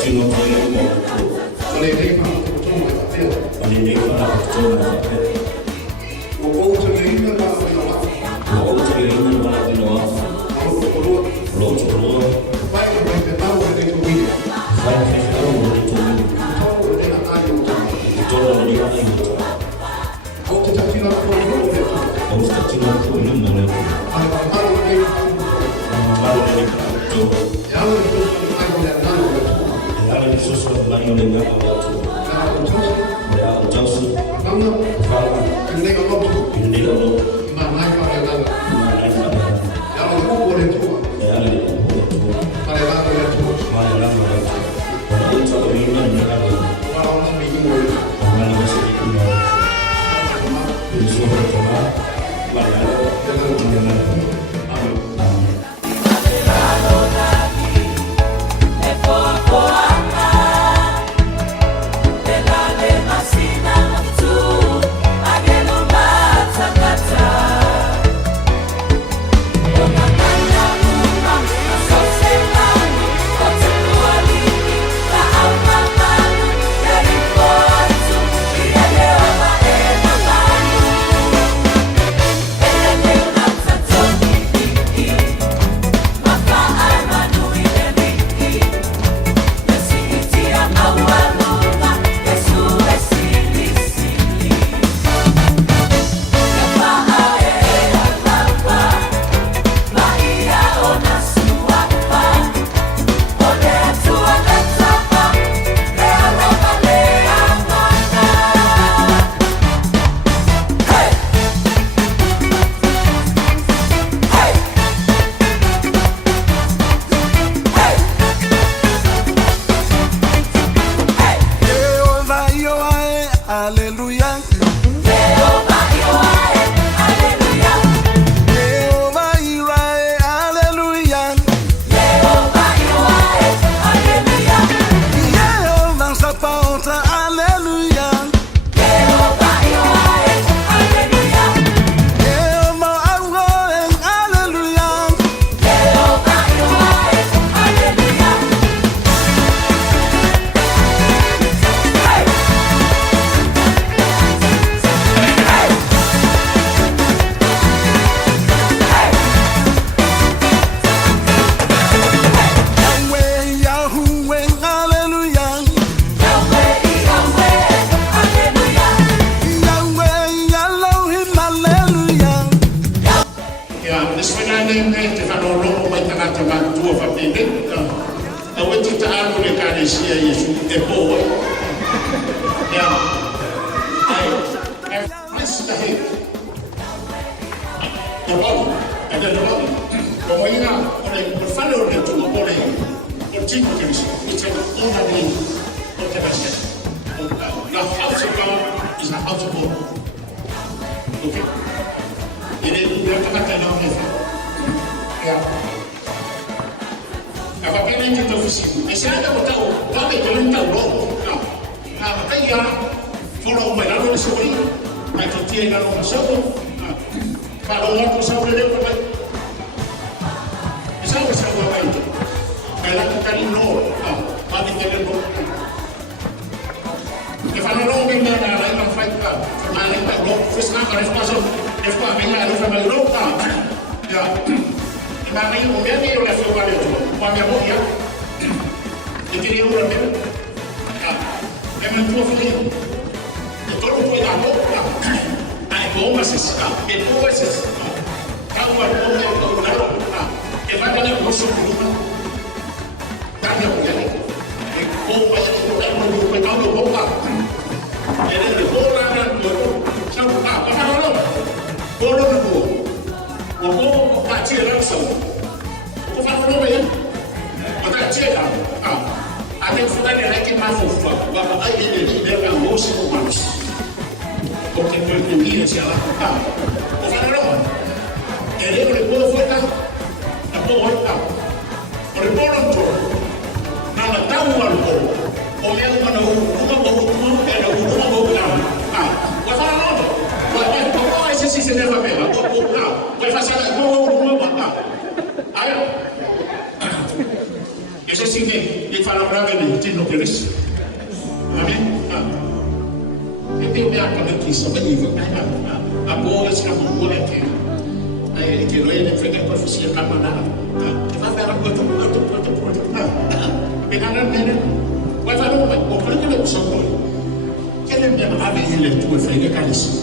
Continua playing Oleh ini Pak, betul Pak Fatil. ini betul. Mau cerita Pak, Mau cerita malah binoa. Belum sebelum. baik mereka tahu dari itu. Saya tahu itu. Tahu dari ayo. Itu dari itu. Kau tidak tidak perlu itu. Kamu kecil belum mana? Kalau dari Baru dari itu. yang itu ayo dan lalu. Yang itu sudah banyak dengan Nah, terus ya jauh. kamu Kalau ini kamu ini kalau mana pada lalu. mana ada Kalau aku boleh itu, ya ada itu. pada lalu itu. Mana lama itu. Kalau itu ini ada Kalau orang bikin boleh. mana masih itu. Ini sudah cuma banyak dengan Ese cine le fa lavorare nel tino che adesso. Amen. E mi ha capito che sta venendo. A buona si chiama buona che lo è nel freddo profezia camanà. E va bene questo. Bene. Poi va bene, o prendere un sapore. Che le abbiamo avere le tue fredde calissime.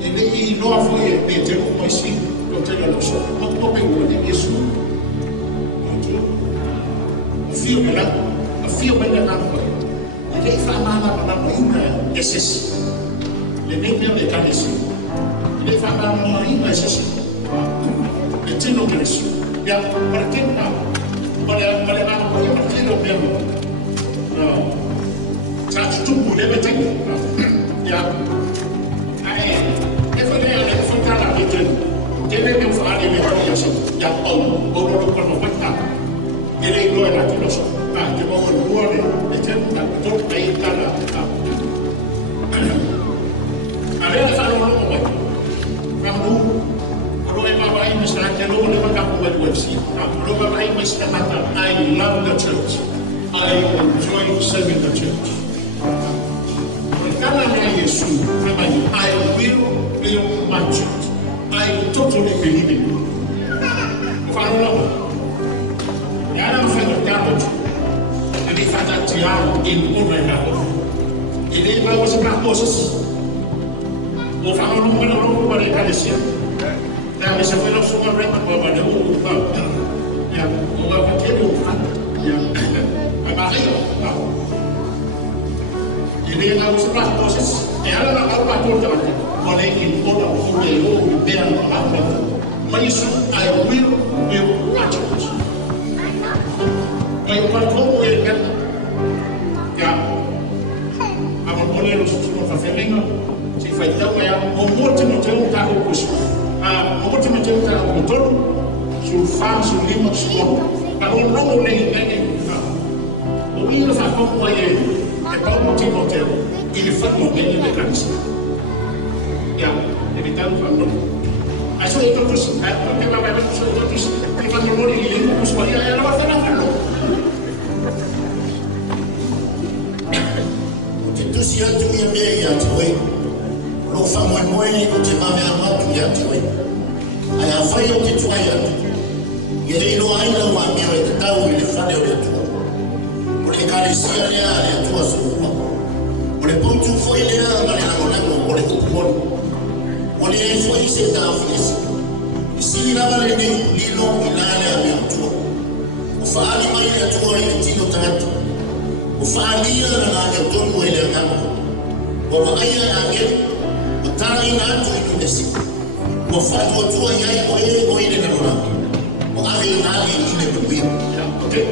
E lei lo ha fuori e mette un po' sì, lo tengo lo so, non vengo di nessuno. Feel me like a feel me like I'm going. And if I'm not SS, the name of the candidacy. And if I'm not in SS, the Tino Gris. Yeah, but I think now, but I'm going to Tino Member. No, such two good everything. Yeah, if I am for Tala, they may be for animation. Yeah, oh, ele não era aquilo só. Que bom que o homem tem todo aí cada. A ver essa não é quando é para aí mas que não vou levar para o UFC. Não vai aí mas que mata. I love the church. I enjoy serving the church. Cada dia Jesus, I will build my church. I totally believe in it. Fala Era un fenomeno e mi fa tantiamo in un regalo e dei cose cose o fanno un po' di calcio e mi sa quello su un regalo ma devo ya o va che devo ya ma io e dei cose e allora la roba tutta vuole in modo o bene ma io I will build a church. Mas como ele quer a mulher não está fazendo se faz tão o último tem um carro puxo o último tem um carro motor se o faz o lima para o não nem o menino faz como ele é para o último tem ele faz o bem de cansa evitando o amor acho que todos porque vai ver todos que fazem o amor e ele não escolhe ela vai fazer Si tu ya me ya tuwe lo fa mo mo ni ko te ma me ma tu ya tuwe aya fa yo te tuwa ya ye no ai la wa me te ta u le fa de o tu o le ka le si ya ya tu asu o le pon tu fo ile ya ma la mo le ko mo o le fo i se ta fi si la va le ni lo ila ya me tu o fa ali mai ya tu ai ti no ta وفعليا أنا أقول إلى الأمر وبغير أجل وتعين أنتم يكنسي وفتوى يا إلى الأمر وأغير نادي إلى البيت. أوكي.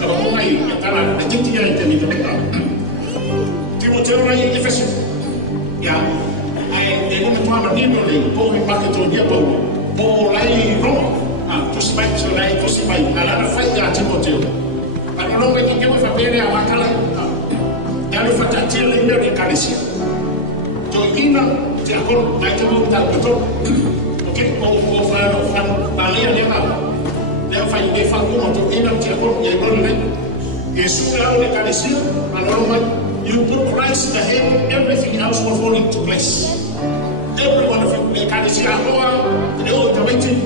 Kalau mau main, karena nanti yang itu kita tahu. Timoteo lagi Efeso. Ya, dia mau tuan berdiri lagi. Kau pakai tu dia mau lagi Roma. Tu sebab lagi tu sebab. Kalau ada faedah Timoteo. Kalau non vedo che vuoi sapere a Macala e allora faccio il mio di Calesia Giochina ti accorgo mai che non dal tutto ok o fanno la linea di mano devo fare dei fanno tutto e non ti accorgo e non è e su la Calesia allora you put Christ ahead everything else will fall into place every one of you the Calesia allora the old waiting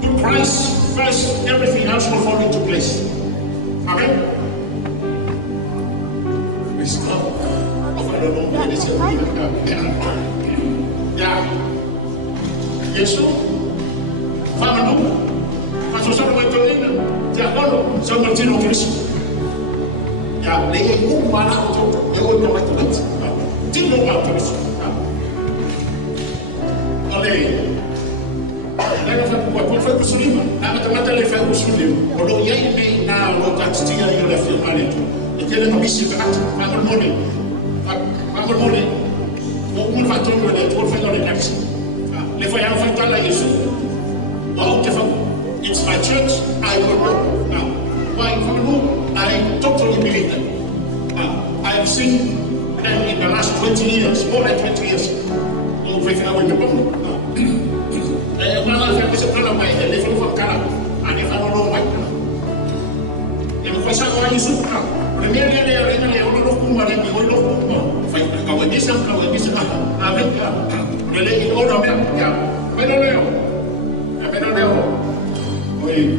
put Christ first everything else will fall into place. Amen. Ya, Yesus, faham tu? Masuk sama betul ini. Jangan sama Tino Gris. Ya, lagi mana tu? Lagi nama tu? Tino Gris. Oleh. Lagi apa foi kusulima? Mata le foi kusulima. Kalau ia ini na lokal setiap yang le foi mana tu? Ikele mabisi kat, angol moni. Mungkin faktor mana tu? Foi oleh kat. Le foi yang faktor lagi Yesus. Wow, it's my church. I will work now. Why? I totally believe that. I've seen them in the last 20 years, more than 20 years. Breaking away the bomb. Malah saya bisa pernah main, dia film cara, ada kalau long main. pasang orang Yusuf kan. Premier dia orang loh kumar yang orang loh kumar. Kau bisa. Amin ya. Jadi orang ya. Benar. Oi,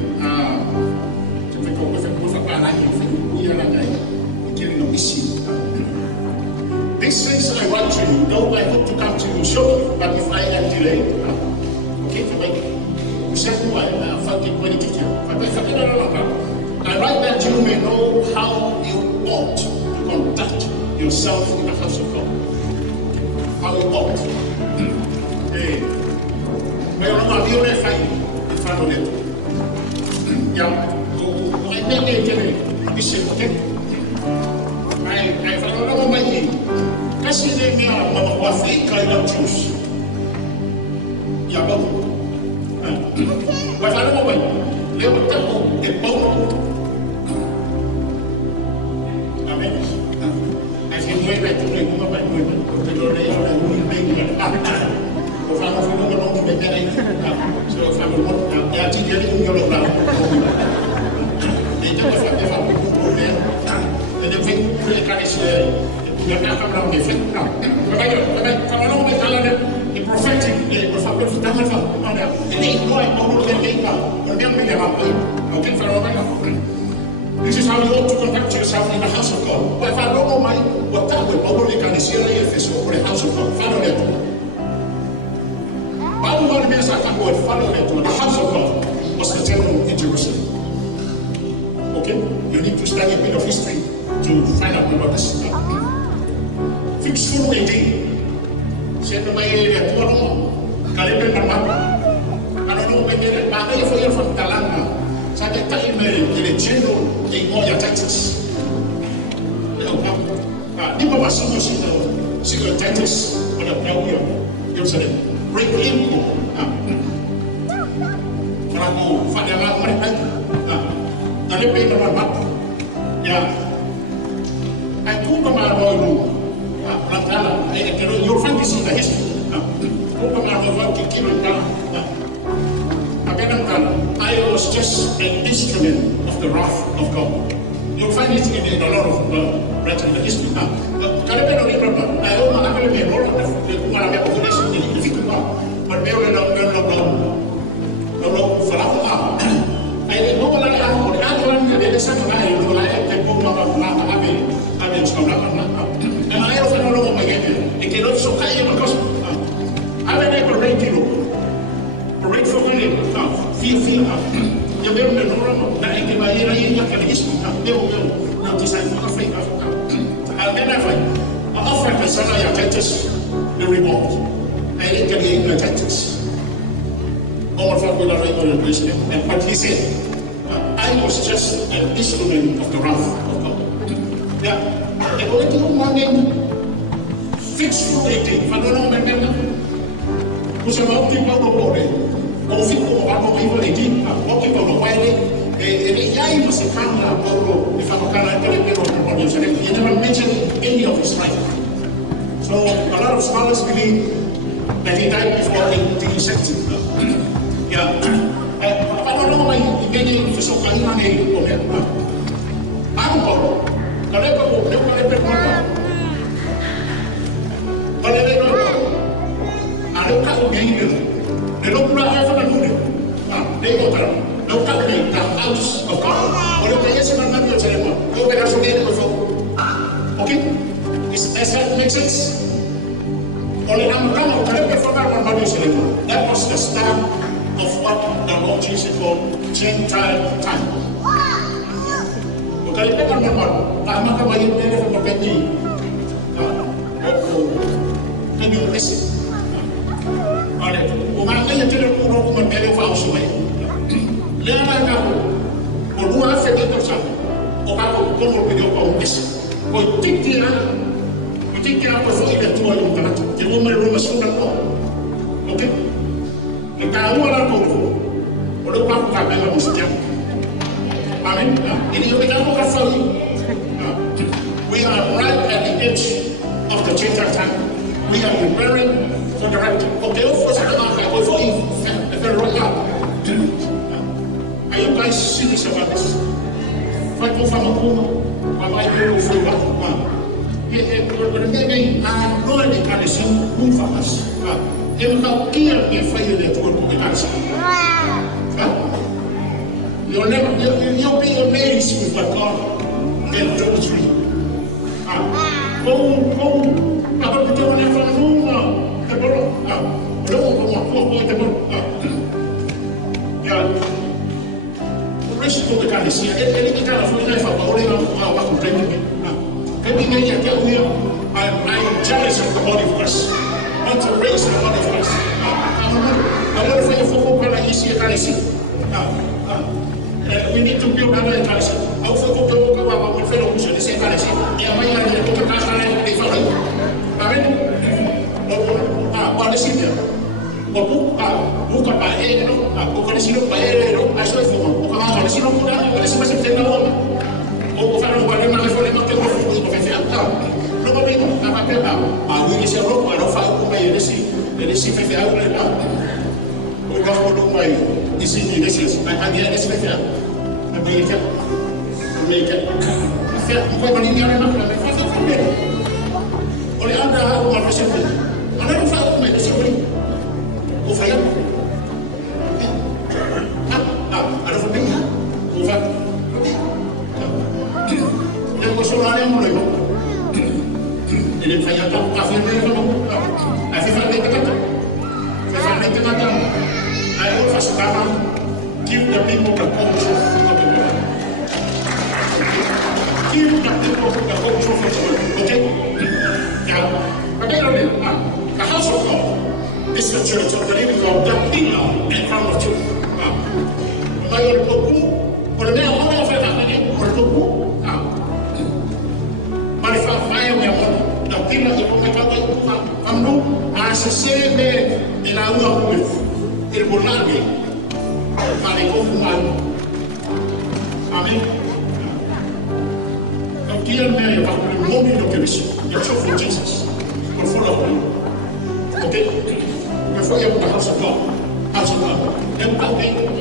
kita kau bisa lagi. Punya lagi. Kiri no isi. These things I want to you, though I hope to come to you shortly, but if I am delayed, okay, for me, you said why I fucking when you I write that you may know how you ought to conduct yourself in the house of God. How you ought. Hey, well, I'm not here if I in front of it. Yeah, I never get it. You should take it. I don't know what I mean. Kasi hindi niya mamakwafay kayo ng Diyos. Yabaw. Wala mo ba? Lewat ako, ipaw mo. Amen. As you know, I told you, mga ba? Pero na yun, ay may mga. Kung saan mo nung may pera yun. So, saan mo mo, kaya tigyan yung gano'n lang. Dito ka sa tefa, problema. Jadi mereka Israel, mereka akan melakukan efek. Kalau orang berjalan di prophetic, di prophetic pertama mana? Ini itu yang mau mereka, mereka menyerahkan. Mungkin kalau mereka, this is how you ought to conduct yourself in the house of God. But if I don't know my what that will, mau mereka di Israel over the house of God. Follow that. Baru orang biasa akan buat follow that. The house of God was the temple in Jerusalem. Okay, you need to study a bit of history to find out about this stuff. Fix full waiting. Saya namanya dia tua dong. Kalian benar kalau nung benar pakai foyer from Talanga. Saya tak email dari general di Moya Texas. Di bawah semua single Texas pada tahu yang sudah break in. Kalau mau fadela mereka, ada benar apa? Ya. Aku kemarin dulu, Rantala, you'll find this in the history. Aku kemarin waktu Rantala, I was just an instrument of the wrath of God. You'll find it in a lot of writing in the history. Kalau benar ni berapa? Ayo mana kalau benar orang mana benar population ini fikir but benar kalau falah. Ayo mau lagi aku ada sana lain mulai tempoh mana ada sekolah mana and I also know what I get it also kaya because ada yang bermain kilo bermain for money feel ya benar orang dah ingin bayar lagi yang kali itu dia nanti saya mau Afrika Afrika sana yang Texas the remote ini kali yang Texas all of us will arrive at the place but he said I was just an instrument of the wrath of God. Yeah, kalau itu ngomongin fix waiting, kalau orang memang usah mau kita boleh, kalau fix orang mau itu lagi, kalau kita mau ini yang masih kena kalau difahamkan kalau kita mau jadi, he never mentioned any of his life. So a lot of scholars believe that he died before 1860. Yeah. Kalau orang ini sesuatu yang ini boleh, angkor, kalau dia berapa, kalau dia berapa, ada kalau dia ini, dia pula apa dulu, dia kotor, dia tak ada house of God, kalau dia sebenarnya dia cari apa, dia berasal dari mana, okay, does that make sense? Oleh kalau dia berapa orang manusia itu, that was the start of what the Lord Jesus called Gentile time. Kalau kita normal, lama kembali dari pembeli, kan Indonesia. Oleh orang yang tidak kurang membeli fausi, lihat aku, berdua fikir bersama, orang pun berbeda fausi. Ketika apa fikir tua yang terang, jadi mereka sudah tahu, oke? Kita awal aku, kalau kamu tak bela muslim, amin. Ini kita bukan sekali. We are right at the edge of the Gentile time. We are preparing for the right. Okay, for sekarang aku for the right. Are you guys serious about this? Fight for o fui lá, quando ninguém não é de cabeça, não faz. Eu não quero que faça de tudo com cabeça. You'll be amazed with what God can do through you. Agora porque eu olhei para o resto da cabeça, ele que cara foi na fala, olha lá com tempo. Ninguém aqui I'm jealous of the body of Christ. I want to raise the body of Christ. Agora foi o foco para isso e cabeça. We need to build another cabeça. Ao foco que eu vou fazer o curso de cabeça. E amanhã ele toca a casa de fora. Amém? Olha sim. Bukan Pak E, bukan di sini Pak E, asal itu, bukan apa di sini pun ada di sini masih tengah. Bukan bukan lima tengah itu berfungsi apa? Lupa itu, apa kita? Ini siapa? Ada file pun bayar di sini FFA boleh tak? Bukan pun bayar di sini di sini. Ada di sini FFA. Amerika. Bukan bagi ni orang nak FFA. Oleh anda orang presiden, anda file pun bayar di sini. O fayam, ada fundingnya, o fayam. Yang kesulitan yang mulai, ini fayam tak kafir ni kan? Afifan ni kata, ayo sekarang give the people the control of the world. Give the people the control of the world. Okay? Now, bagaimana? The house of God. This is the church of the living God, the pillar and crown of truth. Mayor Poku, or the whole of it, or Poku. But if I am the pillar of the Kamu, as a same in our work with it will not be. Amen. Dear Mary, about the moment of the you're so for Jesus, or full of him. Okay? Before you have the house of God, yung pag-ibig,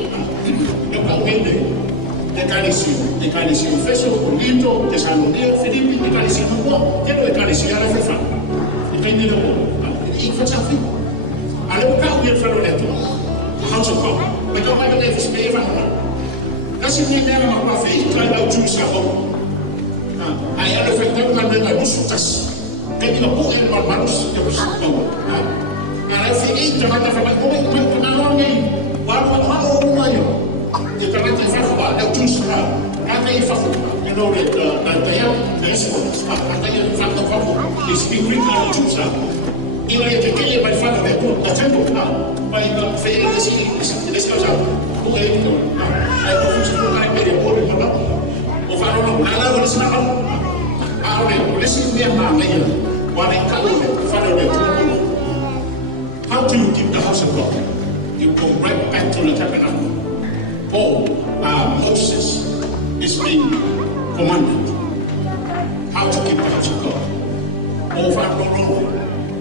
ekanisyo, Efeso, Corinto, Thessaloniki, Filipi, ekanisyo mo, yan o ekanisyo, yan ang FIFA. Ito hindi na mo, iikot sa akin. Alam mo ka, weird fellow neto, house of God. May kapag na Efeso, may Evan naman. Kasi hindi na mag-faith, try out Jews ako. Ay, ano, faith na mga musutas. Kaya nga po, yung mga manus, yung musutas. Kalau fikir jangan terlalu banyak kenal ni, walau mau rumahnya, kita nanti fakwa ada justru, nanti fakwa, you know that yang respons, nanti yang fakwa, di speaking ada justru, ini yang kita by far ada tu, ada tu, by the fikir di sini sekarang, bukan itu, saya pun sudah naik media boleh apa, orang ada di sini apa, ada di sini yang mana ya, orang kalau fakwa ada tu. How do you keep the house of God? You go right back to the tabernacle. Moses is being commanded how to keep the house of God. Over and over.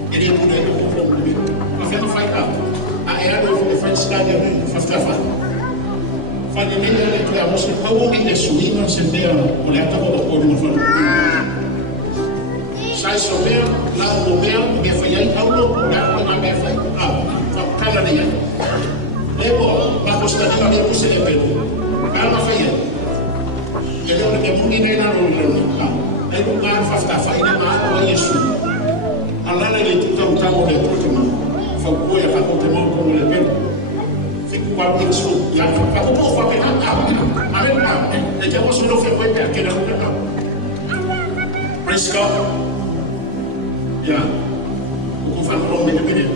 And he put it over and over. I can find out. I had over the French garden for Stefan. Finally, I was only the swimmers in there. When I talk about the saya sober, lalu mobil, biasanya kalau orang orang biasa, kalau dia, lebo, bagus tadi kalau dia pusing lepas, kalau saya, jadi orang yang mungkin dia nak orang, lebo kan fakta ini mah orang Yesus, Allah lagi tu tahu dia tu cuma, fakta yang aku temu kau lepas, fikir Yesus, yang aku tu fakta apa, amin, jadi aku sudah fikir kita kita, praise God. Ya, bukan orang beda-beda.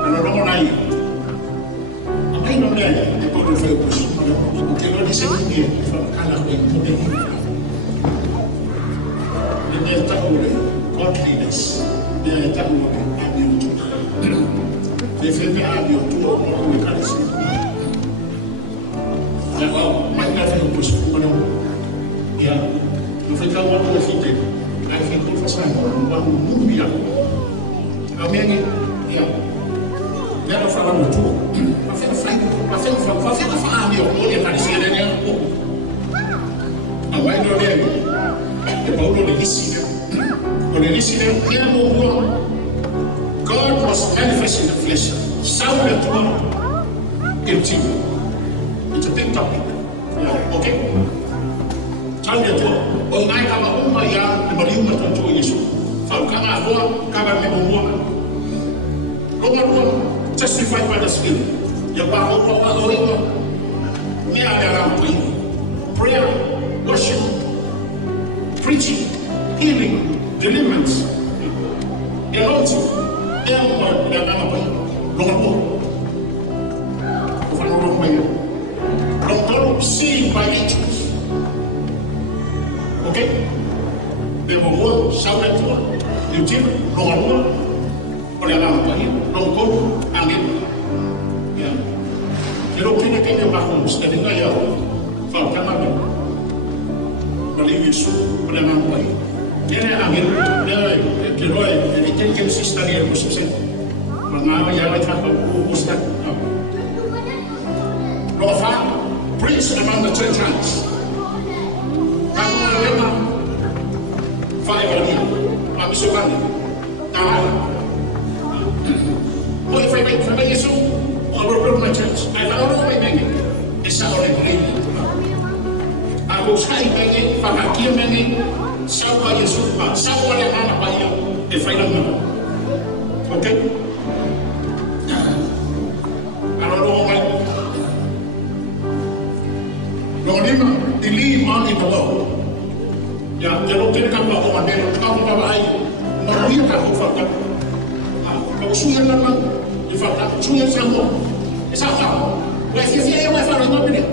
Kalau orang lain, apa yang orang lain? Dia boleh fokus. Kalau di sini dia, kalau dia boleh. Dia tahu godliness. Dia tahu abiyut. Dia fikir abiyut tu orang mereka di sini. Kalau mereka fokus pada ya. Mereka orang berfikir, saya fikir pasal orang mulia. Kami ni, ya, dia ada faham betul. Pasal faham dia boleh pada sini ni. God was manifest in the flesh. Sound and one empty. It's a big topic. Yeah, okay? Sound and one. Oh, I have a woman, the Mariuma to Yesu. From Kama, Kama, Roma, testified by the Spirit. Prayer, worship, preaching, healing, deliverance, anointing. Seen by angels. Okay? They were more shouted to one. You tell Lord, or Lord, and yeah. You don't think I can get back home, standing there from Canada. Believe it's true, but I'm not way. Then I mean, the Roy, and the Kenyan sister here was saying, but now I have a type of who's that? Lord, preach among the church hands. I'm going to let them fire me. I'm so bad. Now, if I make family so, I will build my church. I don't know my name. It's not only believing. I will try begging, but I kill many. Someone is super, someone is not by you if I don't know. Okay? I don't know why. Lord, believe on in the Lord. Yeah, you don't think about one day, come by, no, you can't for them. Kau sudah memang, di fakta sudah sanggup, esok, wes sih, wes orang apa ni?